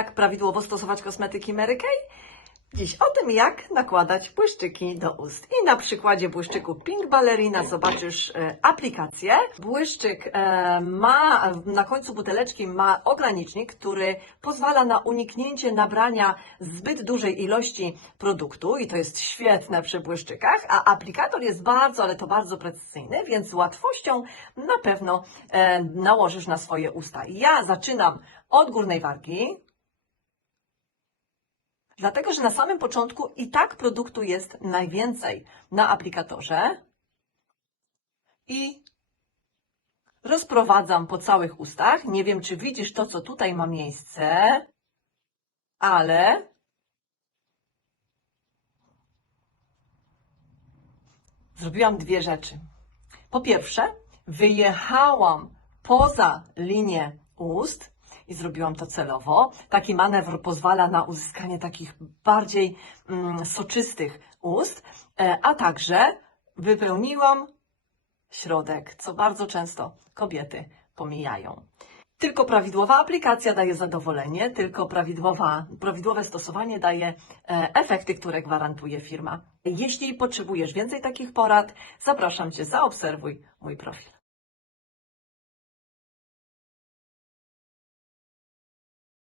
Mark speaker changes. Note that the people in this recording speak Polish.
Speaker 1: Jak prawidłowo stosować kosmetyki Mary Kay? Dziś o tym, jak nakładać błyszczyki do ust. I na przykładzie błyszczyku Pink Ballerina zobaczysz e, aplikację. Błyszczyk e, ma, na końcu buteleczki ma ogranicznik, który pozwala na uniknięcie nabrania zbyt dużej ilości produktu i to jest świetne przy błyszczykach, a aplikator jest bardzo, ale to bardzo precyzyjny, więc z łatwością na pewno e, nałożysz na swoje usta. Ja zaczynam od górnej wargi, Dlatego, że na samym początku i tak produktu jest najwięcej na aplikatorze i rozprowadzam po całych ustach. Nie wiem, czy widzisz to, co tutaj ma miejsce, ale zrobiłam dwie rzeczy. Po pierwsze, wyjechałam poza linię ust i zrobiłam to celowo. Taki manewr pozwala na uzyskanie takich bardziej mm, soczystych ust, e, a także wypełniłam środek, co bardzo często kobiety pomijają. Tylko prawidłowa aplikacja daje zadowolenie, tylko prawidłowa, prawidłowe stosowanie daje e, efekty, które gwarantuje firma. Jeśli potrzebujesz więcej takich porad, zapraszam Cię, zaobserwuj mój profil.